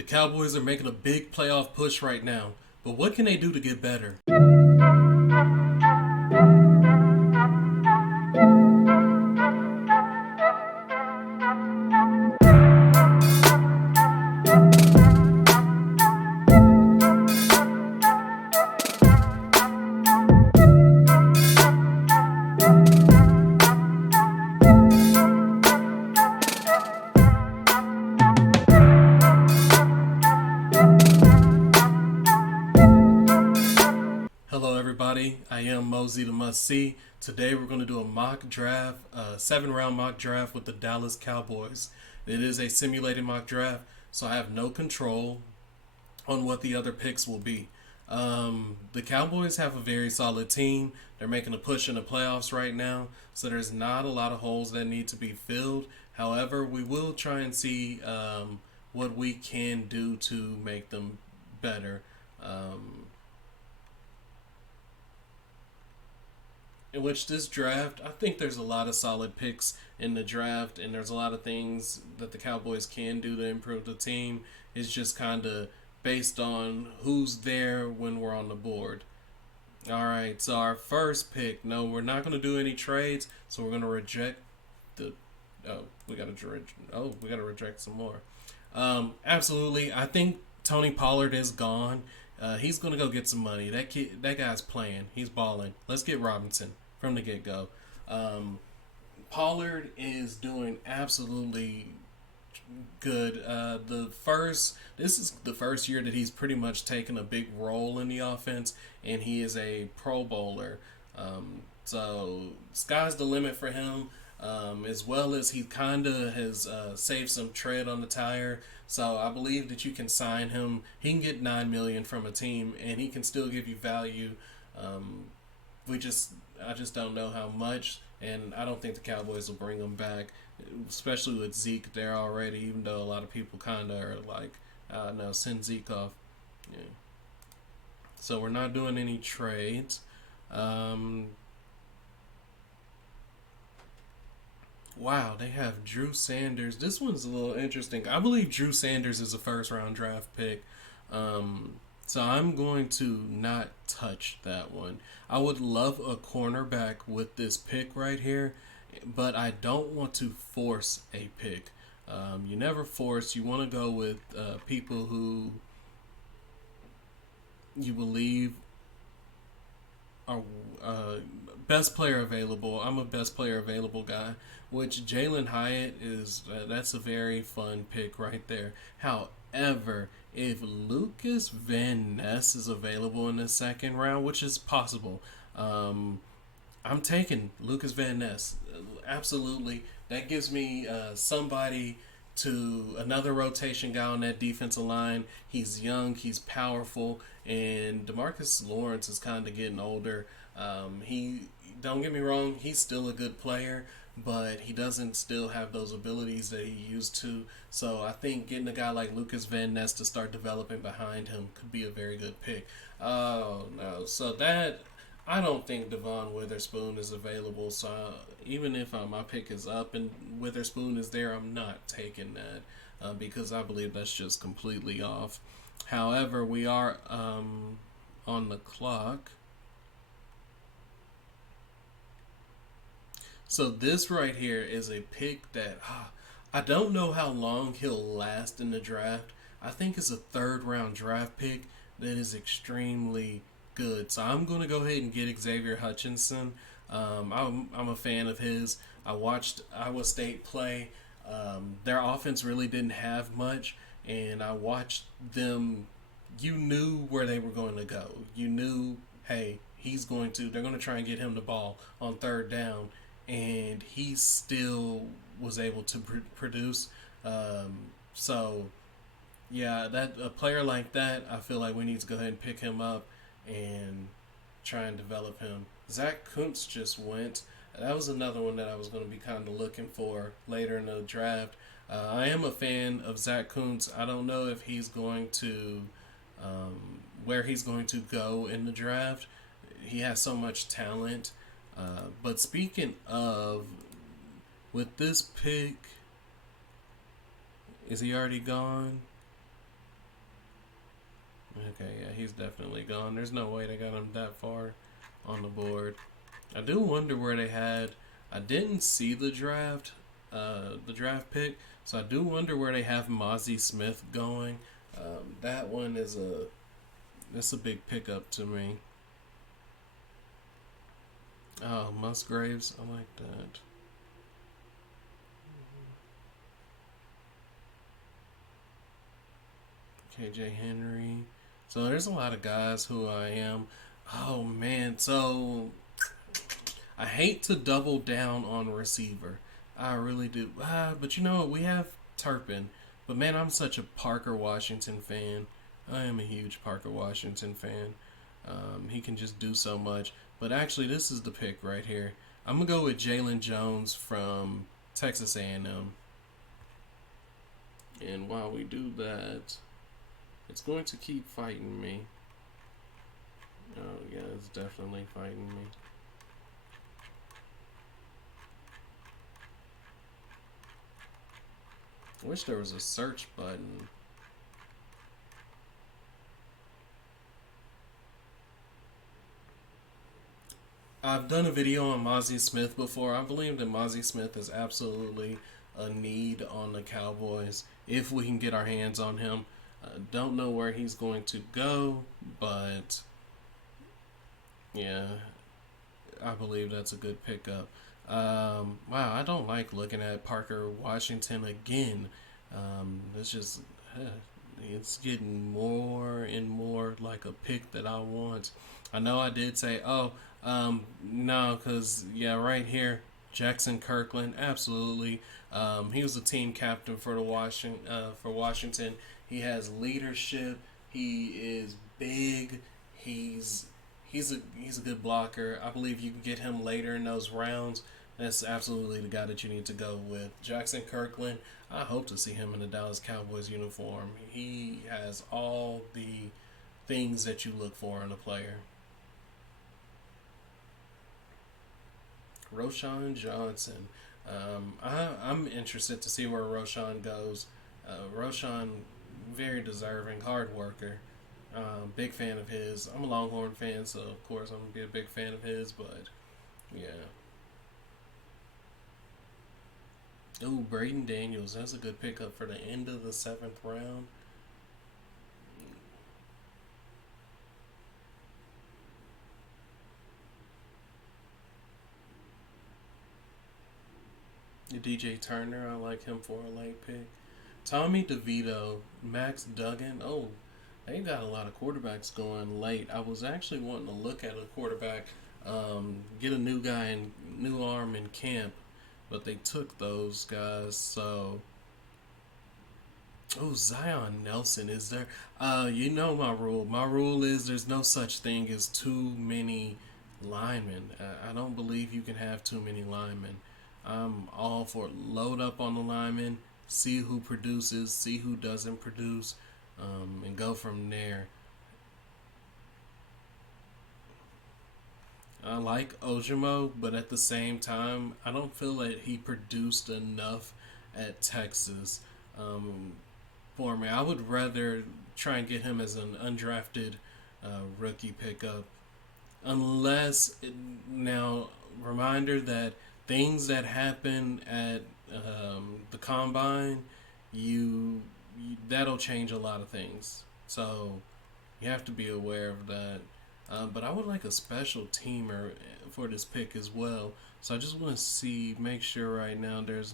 The Cowboys are making a big playoff push right now, but what can they do to get better? Hello, everybody. I am Mosey the Must See. Today, we're going to do a mock draft, a 7-round mock draft with the Dallas Cowboys. It is a simulated mock draft, so I have no control on what the other picks will be. The Cowboys have a very solid team. They're making a push in the playoffs right now, so there's not a lot of holes that need to be filled. However, we will try and see what we can do to make them better. In which this draft, I think there's a lot of solid picks in the draft, and there's a lot of things that the Cowboys can do to improve the team. It's just kind of based on who's there when we're on the board. All right, so our first pick. No, we're not going to do any trades, so we're going to reject the. We got to reject some more. Absolutely, I think Tony Pollard is gone. He's gonna go get some money. That guy's playing. He's balling. Let's get Robinson from the get go. Pollard is doing absolutely good. This is the first year that he's pretty much taken a big role in the offense, and he is a Pro Bowler. So sky's the limit for him. As well as he kind of has saved some tread on the tire. So I believe that you can sign him. He can get $9 million from a team, and he can still give you value. I just don't know how much, and I don't think the Cowboys will bring him back, especially with Zeke there already. Even though a lot of people kind of are like, "No, send Zeke off." Yeah. So we're not doing any trades. Wow, they have Drew Sanders. This one's a little interesting. I believe Drew Sanders is a first-round draft pick. So I'm going to not touch that one. I would love a cornerback with this pick right here, but I don't want to force a pick. You never force. You want to go with people who you believe are best player available. I'm a best player available guy, which Jalen Hyatt is. That's a very fun pick right there. However, if Lucas Van Ness is available in the second round, which is possible, I'm taking Lucas Van Ness. Absolutely, that gives me another rotation guy on that defensive line. He's young, he's powerful, and DeMarcus Lawrence is kind of getting older. Don't get me wrong, he's still a good player, but he doesn't still have those abilities that he used to. So I think getting a guy like Lucas Van Ness to start developing behind him could be a very good pick. Oh no, so that I don't think Devon Weatherspoon is available. So even if my pick is up and Witherspoon is there, I'm not taking that because I believe that's just completely off. However, we are on the clock. So this right here is a pick that I don't know how long he'll last in the draft. I think it's a third-round draft pick that is extremely good. So I'm going to go ahead and get Xavier Hutchinson. I'm a fan of his. I watched Iowa State play. Their offense really didn't have much, and I watched them. You knew where they were going to go. You knew, hey, they're going to try and get him the ball on third down. And he still was able to produce. So, yeah, a player like that, I feel like we need to go ahead and pick him up and try and develop him. Zach Koontz just went. That was another one that I was going to be kind of looking for later in the draft. I am a fan of Zach Koontz. I don't know if he's going to, where he's going to go in the draft. He has so much talent. But speaking of, with this pick, is he already gone? he's definitely gone. There's no way they got him that far on the board. I do wonder where they had. I didn't see the draft pick, so I do wonder where they have Mozzie Smith going. That one is that's a big pickup to me. Oh, Musgraves, I like that. KJ Henry. So there's a lot of guys who I am. Oh man, so I hate to double down on receiver. I really do. But you know what? We have Turpin. But man, I'm such a Parker Washington fan. I am a huge Parker Washington fan. He can just do so much. But actually, this is the pick right here. I'm gonna go with Jalen Jones from Texas A&M. And while we do that, it's going to keep fighting me. Oh yeah, it's definitely fighting me. I wish there was a search button. I've done a video on Mozzie Smith before. I believe that Mozzie Smith is absolutely a need on the Cowboys if we can get our hands on him. Don't know where he's going to go, but yeah, I believe that's a good pickup. Wow, I don't like looking at Parker Washington again. It's just, it's getting more and more like a pick that I want. I know I did say, no, because, yeah, right here, Jackson Kirkland, absolutely. He was the team captain for for Washington. He has leadership. He is big. He's a good blocker. I believe you can get him later in those rounds. That's absolutely the guy that you need to go with. Jackson Kirkland, I hope to see him in the Dallas Cowboys uniform. He has all the things that you look for in a player. Roshan Johnson. I'm interested to see where Roshan goes. Roshan, very deserving, hard worker. Big fan of his. I'm a Longhorn fan, so of course I'm gonna be a big fan of his. But yeah. Ooh, Braden Daniels. That's a good pickup for the end of the 7th round. DJ Turner, I like him for a late pick. Tommy DeVito, Max Duggan. Oh, they got a lot of quarterbacks going late. I was actually wanting to look at a quarterback, get a new guy and new arm in camp, but they took those guys. So, oh, Zion Nelson is there. You know my rule. My rule is there's no such thing as too many linemen. I don't believe you can have too many linemen. I'm all for load up on the linemen, see who produces, see who doesn't produce, and go from there. I like Ojimo, but at the same time, I don't feel that he produced enough at Texas for me. I would rather try and get him as an undrafted rookie pickup. Unless, now, reminder that things that happen at the combine, that'll change a lot of things. So you have to be aware of that. But I would like a special teamer for this pick as well. So I just want to make sure right now there's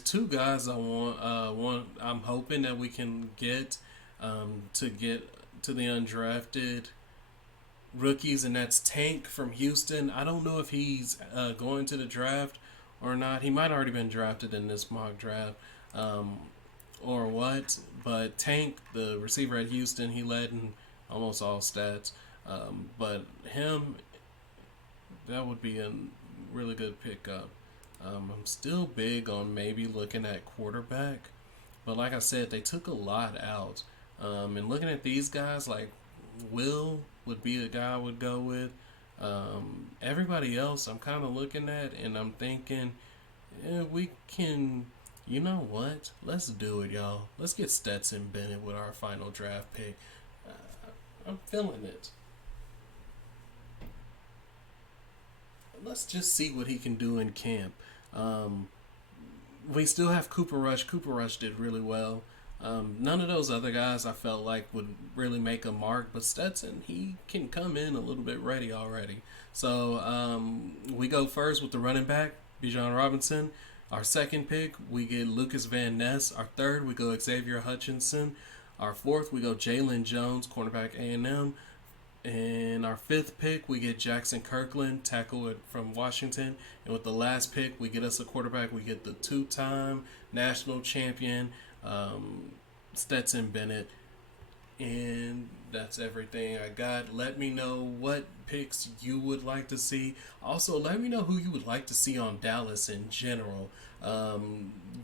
two guys I want. I'm hoping that we can get to get to the undrafted rookies, and that's Tank from Houston. I don't know if he's going to the draft or not. He might already been drafted in this mock draft, or what. But Tank, the receiver at Houston, he led in almost all stats. But him, that would be a really good pickup. I'm still big on maybe looking at quarterback, but like I said, they took a lot out. And looking at these guys, like Will would be a guy I would go with. Everybody else I'm kind of looking at, and I'm thinking, we can You know what? Let's do it, y'all. Let's get Stetson Bennett with our final draft pick. I'm feeling it. Let's just see what he can do in camp. Um, we still have Cooper Rush. Cooper Rush did really well. None of those other guys I felt like would really make a mark, but Stetson, he can come in a little bit ready already. So we go first with the running back, Bijan Robinson. Our second pick, we get Lucas Van Ness. Our third, we go Xavier Hutchinson. Our fourth, we go Jalen Jones, cornerback A&M. And our fifth pick, we get Jackson Kirkland, tackle from Washington. And with the last pick, we get us a quarterback. We get the two-time national champion, Stetson Bennett. And that's everything I got. Let me know what picks you would like to see. Also, let me know who you would like to see on Dallas in general.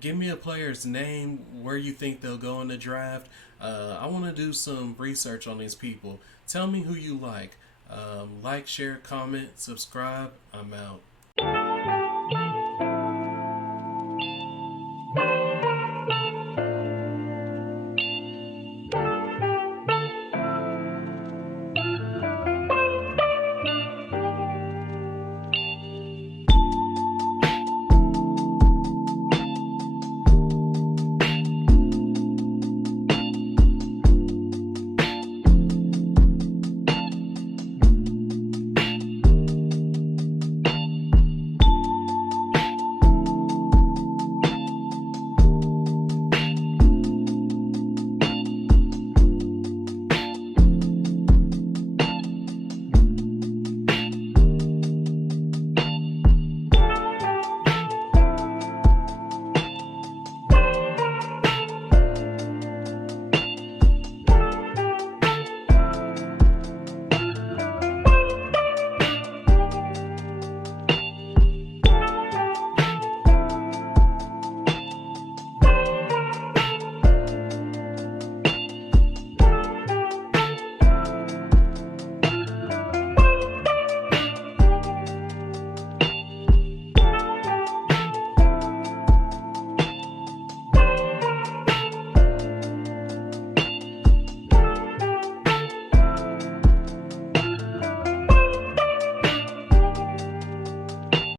Give me a player's name, where you think they'll go in the draft. I want to do some research on these people. Tell me who you like. Like, share, comment, subscribe. I'm out.